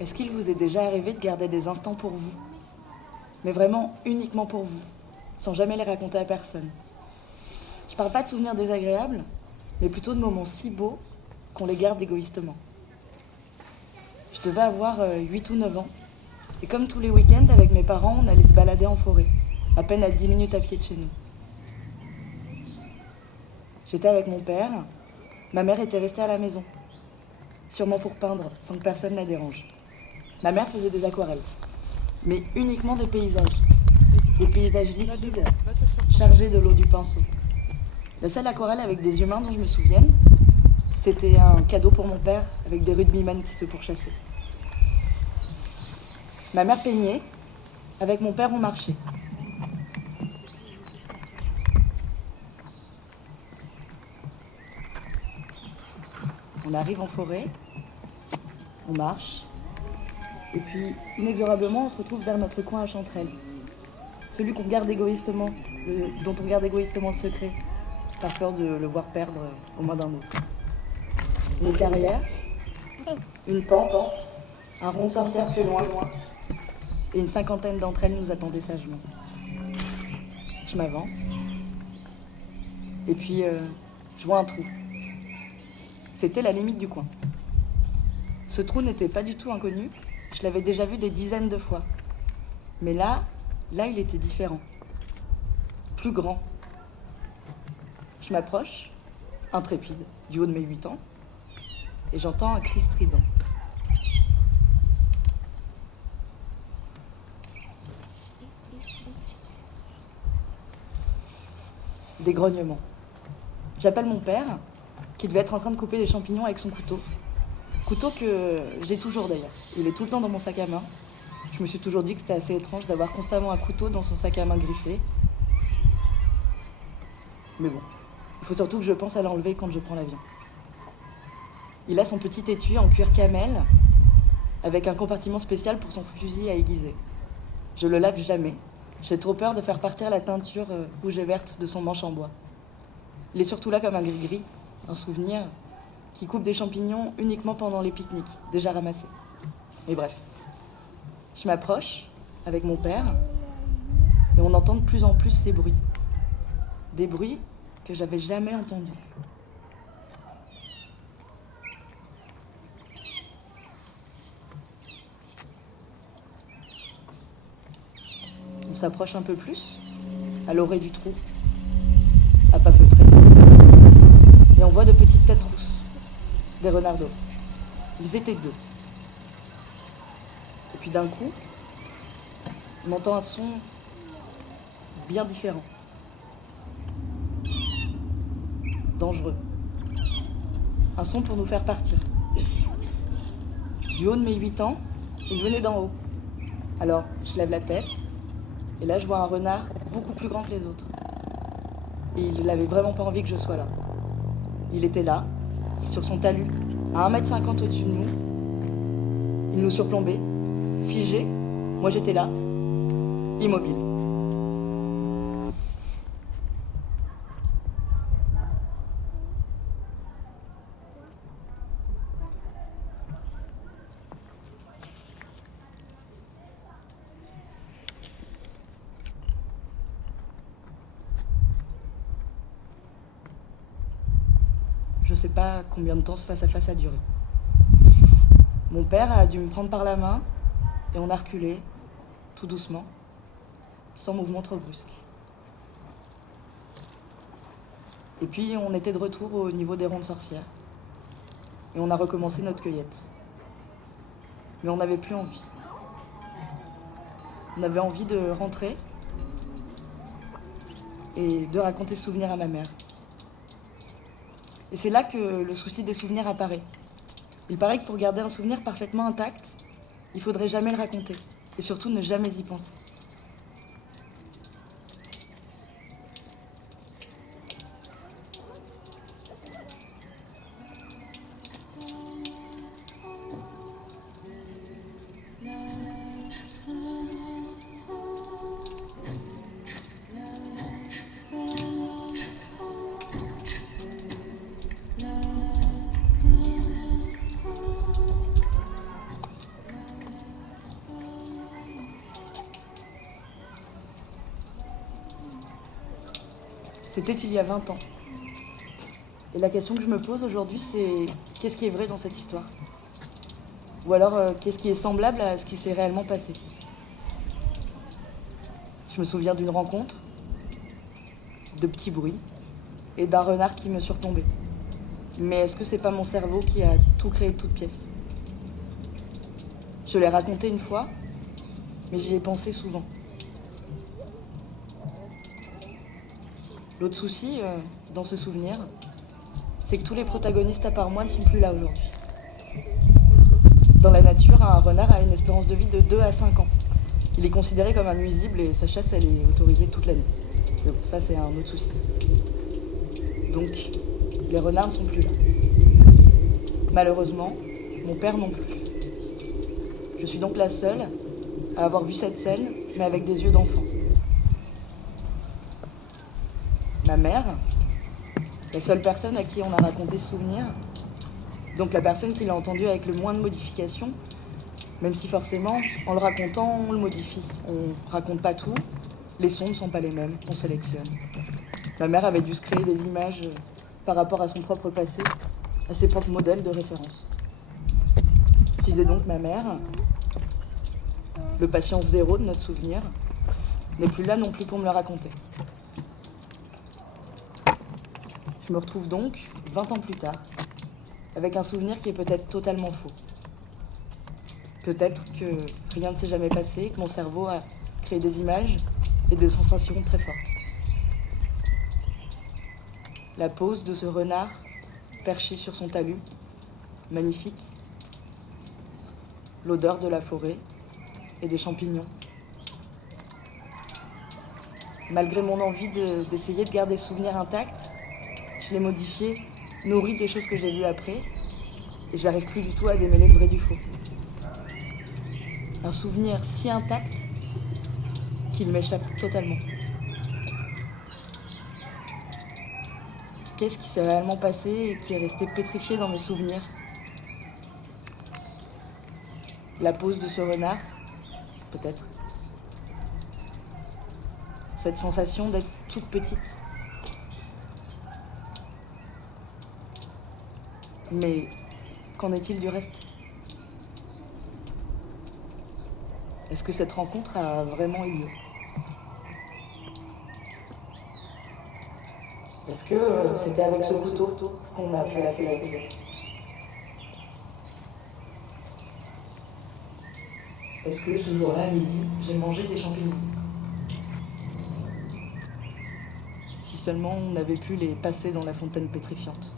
Est-ce qu'il vous est déjà arrivé de garder des instants pour vous? Mais vraiment uniquement pour vous, sans jamais les raconter à personne. Je parle pas de souvenirs désagréables, mais plutôt de moments si beaux qu'on les garde égoïstement. Je devais avoir 8 ou 9 ans, et comme tous les week-ends, avec mes parents, on allait se balader en forêt, à peine à 10 minutes à pied de chez nous. J'étais avec mon père, ma mère était restée à la maison, sûrement pour peindre, sans que personne la dérange. Ma mère faisait des aquarelles, mais uniquement des paysages liquides, chargés de l'eau du pinceau. La seule aquarelle avec des humains dont je me souvienne, c'était un cadeau pour mon père, avec des rugbyman qui se pourchassaient. Ma mère peignait, avec mon père on marchait. On arrive en forêt, on marche, et puis inexorablement on se retrouve vers notre coin à Chanterelle. Celui qu'on garde égoïstement, dont on garde égoïstement le secret, par peur de le voir perdre au moins d'un autre. Une carrière, une pente, un rond sorcière fait loin, et une cinquantaine d'entre elles nous attendaient sagement. Je m'avance, et puis je vois un trou. C'était la limite du coin. Ce trou n'était pas du tout inconnu, je l'avais déjà vu des dizaines de fois. Mais là, il était différent. Plus grand. Je m'approche, intrépide, du haut de mes 8 ans, et j'entends un cri strident. Des grognements. J'appelle mon père, qui devait être en train de couper des champignons avec son couteau. Couteau que j'ai toujours d'ailleurs. Il est tout le temps dans mon sac à main. Je me suis toujours dit que c'était assez étrange d'avoir constamment un couteau dans son sac à main griffé. Mais bon, il faut surtout que je pense à l'enlever quand je prends l'avion. Il a son petit étui en cuir camel, avec un compartiment spécial pour son fusil à aiguiser. Je le lave jamais. J'ai trop peur de faire partir la teinture rouge et verte de son manche en bois. Il est surtout là comme un gris-gris, un souvenir qui coupe des champignons uniquement pendant les pique-niques, déjà ramassés. Mais bref, je m'approche avec mon père et on entend de plus en plus ces bruits. Des bruits que j'avais jamais entendus. On s'approche un peu plus, à l'orée du trou, à pas feutrer. Et on voit de petites têtes rousses, des renardeaux. Ils étaient 2. Et puis d'un coup, on entend un son bien différent. Dangereux. Un son pour nous faire partir. Du haut de mes 8 ans, il venait d'en haut. Alors, je lève la tête, et là je vois un renard beaucoup plus grand que les autres. Et il n'avait vraiment pas envie que je sois là. Il était là, sur son talus, à 1,50 m au-dessus de nous. Il nous surplombait, figé. Moi j'étais là, immobile. Je sais pas combien de temps ce face-à-face a duré. Mon père a dû me prendre par la main et on a reculé, tout doucement, sans mouvement trop brusque. Et puis on était de retour au niveau des rondes sorcières. Et on a recommencé notre cueillette. Mais on n'avait plus envie. On avait envie de rentrer et de raconter ce souvenir à ma mère. Et c'est là que le souci des souvenirs apparaît. Il paraît que pour garder un souvenir parfaitement intact, il faudrait jamais le raconter. Et surtout ne jamais y penser. C'était il y a 20 ans. Et la question que je me pose aujourd'hui, c'est qu'est-ce qui est vrai dans cette histoire? Ou alors, qu'est-ce qui est semblable à ce qui s'est réellement passé? Je me souviens d'une rencontre, de petits bruits, et d'un renard qui me surplombait. Mais est-ce que c'est pas mon cerveau qui a tout créé de toutes pièces? Je l'ai raconté une fois, mais j'y ai pensé souvent. L'autre souci, dans ce souvenir, c'est que tous les protagonistes à part moi ne sont plus là aujourd'hui. Dans la nature, un renard a une espérance de vie de 2 à 5 ans. Il est considéré comme un nuisible et sa chasse, elle est autorisée toute l'année. Mais bon, ça, c'est un autre souci. Donc, les renards ne sont plus là. Malheureusement, mon père non plus. Je suis donc la seule à avoir vu cette scène, mais avec des yeux d'enfant. Ma mère, la seule personne à qui on a raconté ce souvenir, donc la personne qui l'a entendu avec le moins de modifications, même si forcément, en le racontant, on le modifie. On raconte pas tout, les sons ne sont pas les mêmes, on sélectionne. Ma mère avait dû se créer des images par rapport à son propre passé, à ses propres modèles de référence. Disait donc ma mère, le patient zéro de notre souvenir n'est plus là non plus pour me le raconter. Je me retrouve donc, 20 ans plus tard, avec un souvenir qui est peut-être totalement faux. Peut-être que rien ne s'est jamais passé, que mon cerveau a créé des images et des sensations très fortes. La pose de ce renard perché sur son talus, magnifique. L'odeur de la forêt et des champignons. Malgré mon envie d'essayer de garder ce souvenir intact, je l'ai modifié, nourri des choses que j'ai vues après, et j'arrive plus du tout à démêler le vrai du faux. Un souvenir si intact qu'il m'échappe totalement. Qu'est-ce qui s'est réellement passé et qui est resté pétrifié dans mes souvenirs? La pose de ce renard, peut-être. Cette sensation d'être toute petite. Mais qu'en est-il du reste? Est-ce que cette rencontre a vraiment eu lieu? Est-ce que c'était avec ce couteau qu'on a fait la fête? Est-ce que ce jour-là, à midi, j'ai mangé des champignons? Si seulement on avait pu les passer dans la fontaine pétrifiante.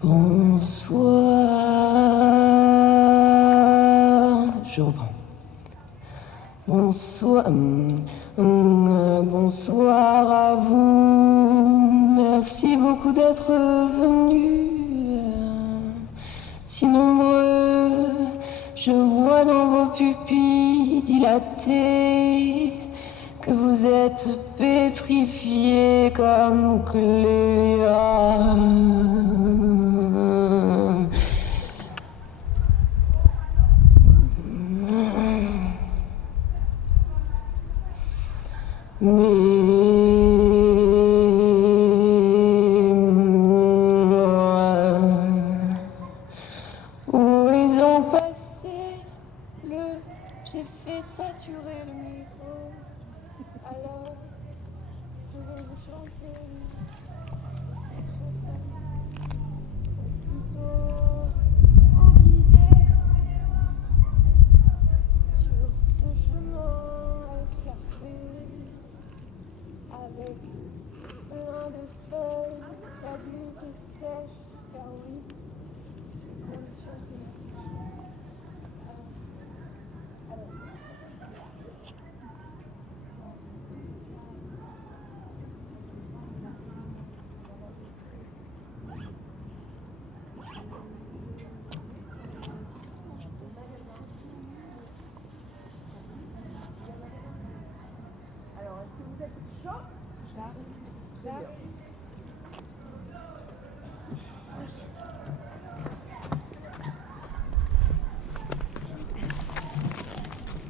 Bonsoir. Je reprends. Bonsoir. Bonsoir à vous. Merci beaucoup d'être venus. Si nombreux, je vois dans vos pupilles dilatées que vous êtes pétrifiés comme Cléa. Où ils ont passé le... J'ai fait saturer le micro. Alors, je vais vous chanter une chanson plutôt en guidée. bien.